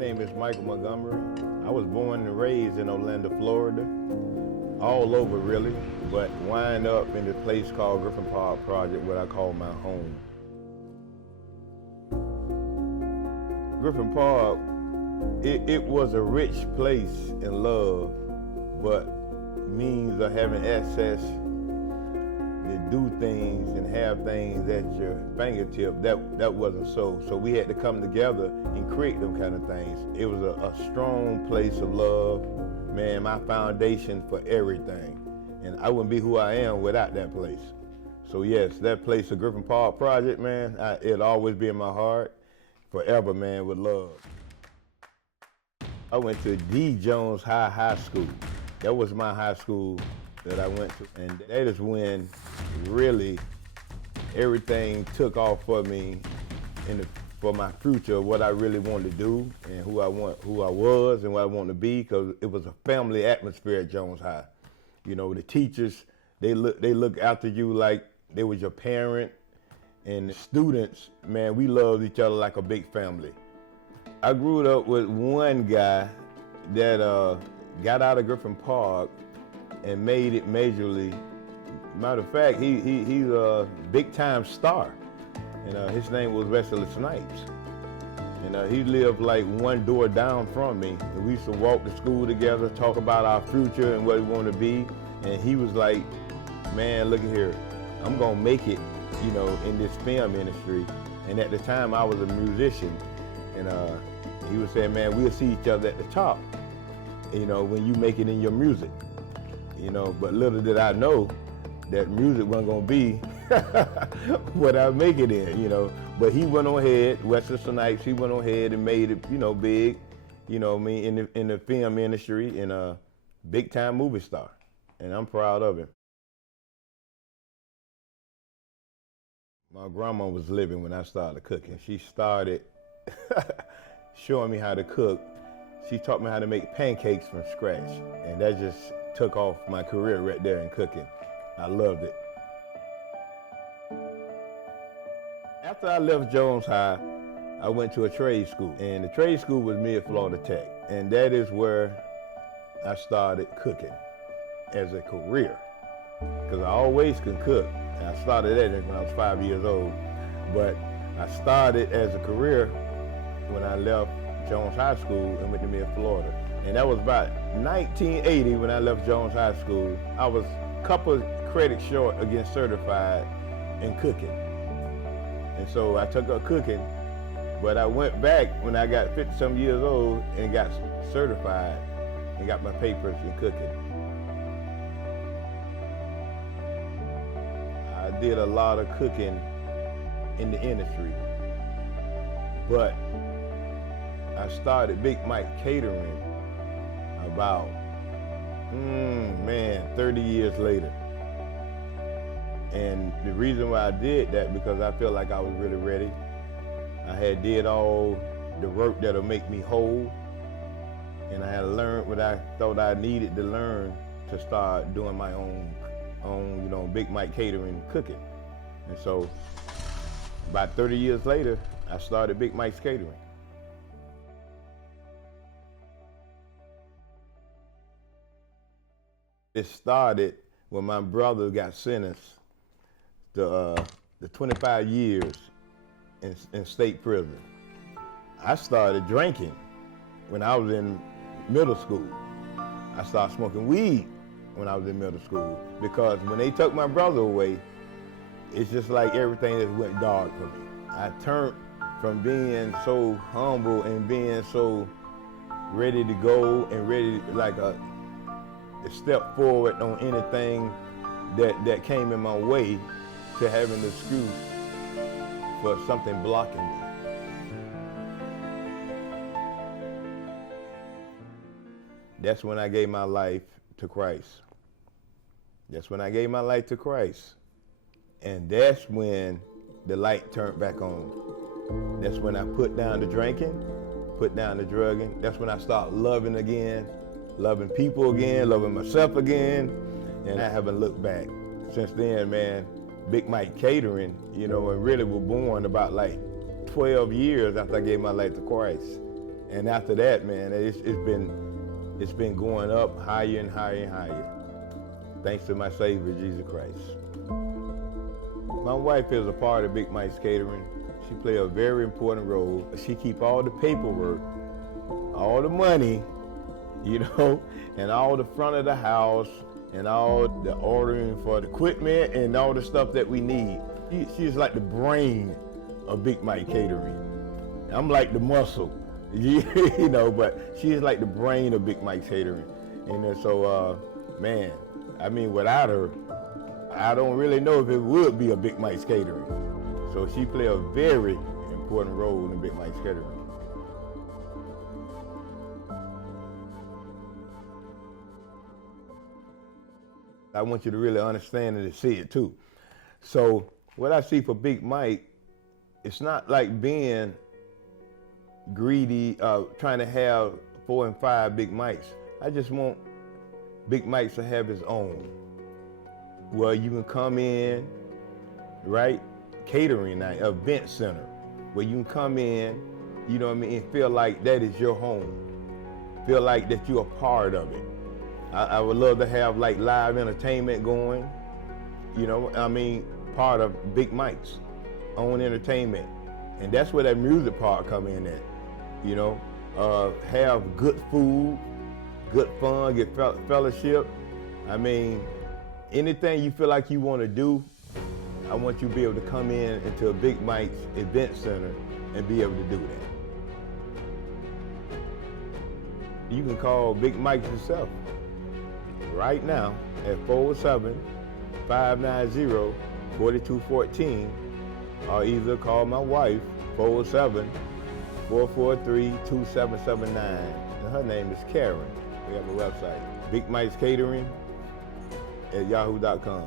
name is Michael Montgomery. I was born and raised in Orlando, Florida, all over really, but wind up in this place called Griffin Park Project, what I call my home. Griffin Park, it was a rich place in love, but means of having access to do things and have things at your fingertip, that wasn't so. So we had to come together and create them kind of things. It was a strong place of love, man, my foundation for everything. And I wouldn't be who I am without that place. So yes, that place, the Griffin Park Project, man, it'll always be in my heart, forever, man, with love. I went to D. Jones High School. That was my high school that I went to. And that is when really everything took off for me for my future, what I really wanted to do and who I was and what I wanted to be, because it was a family atmosphere at Jones High. You know, the teachers, they look after you like they was your parent, and the students, man, we loved each other like a big family. I grew up with one guy that got out of Griffin Park and made it majorly. Matter of fact, he's a big-time star, and his name was Wesley Snipes. And he lived like one door down from me. And we used to walk to school together, talk about our future and what we want to be. And he was like, man, look at here, I'm gonna make it, you know, in this film industry. And at the time, I was a musician, and he was saying, man, we'll see each other at the top, you know, when you make it in your music. You know, but little did I know that music wasn't gonna be what I make it in, you know. But he went on ahead, Wesley Snipes, he went on ahead and made it, you know, big, you know what I mean, in the film industry, and a big time movie star. And I'm proud of him. My grandma was living when I started cooking. She started showing me how to cook. She taught me how to make pancakes from scratch, and that just took off my career right there in cooking. I loved it. After I left Jones High, I went to a trade school, and the trade school was Mid-Florida Tech, and that is where I started cooking as a career, because I always can cook. And I started that when I was 5 years old, but I started as a career when I left Jones High School and went to Mid-Florida. And that was about 1980 when I left Jones High School. I was a couple credits short of getting certified in cooking. And so I took up cooking, but I went back when I got 50-some years old and got certified and got my papers in cooking. I did a lot of cooking in the industry, but I started Big Mike Catering about, 30 years later. And the reason why I did that, because I felt like I was really ready. I had did all the work that'll make me whole, and I had learned what I thought I needed to learn to start doing my own, you know, Big Mike Catering cooking. And so about 30 years later, I started Big Mike's Catering. It started when my brother got sentenced to 25 years in state prison. I started drinking when I was in middle school. I started smoking weed when I was in middle school, because when they took my brother away, it's just like everything just went dark for me. I turned from being so humble and being so ready to go and ready like to step forward on anything that came in my way, to having an excuse for something blocking me. That's when I gave my life to Christ. That's when I gave my life to Christ. And that's when the light turned back on. That's when I put down the drinking, put down the drugging. That's when I started loving again, loving people again, loving myself again, and I haven't looked back. Since then, man, Big Mike Catering, you know, and really was born about like 12 years after I gave my life to Christ. And after that, man, it's been going up higher and higher and higher. Thanks to my Savior, Jesus Christ. My wife is a part of Big Mike's Catering. She plays a very important role. She keeps all the paperwork, all the money, you know, and all the front of the house, and all the ordering for the equipment and all the stuff that we need. She's like the brain of Big Mike Catering. I'm like the muscle, you know, but she's like the brain of Big Mike Catering. And so, man, I mean, without her, I don't really know if it would be a Big Mike's Catering. So she plays a very important role in Big Mike's Catering. I want you to really understand and to see it too. So what I see for Big Mike, it's not like being greedy, trying to have 4 and 5 Big Mikes. I just want Big Mike's to have his own. Well, you can come in, right? Catering night, event center, where you can come in, you know what I mean, and feel like that is your home. Feel like that you're a part of it. I would love to have like live entertainment going, you know, I mean, part of Big Mike's own entertainment. And that's where that music part come in at, you know. Have good food, good fun, get fellowship. I mean, anything you feel like you want to do, I want you to be able to come in into a Big Mike's event center and be able to do that. You can call Big Mike's yourself right now at 407-590-4214, or either call my wife, 407-443-2779. And her name is Karen. We have a website, Big Mike's Catering at yahoo.com.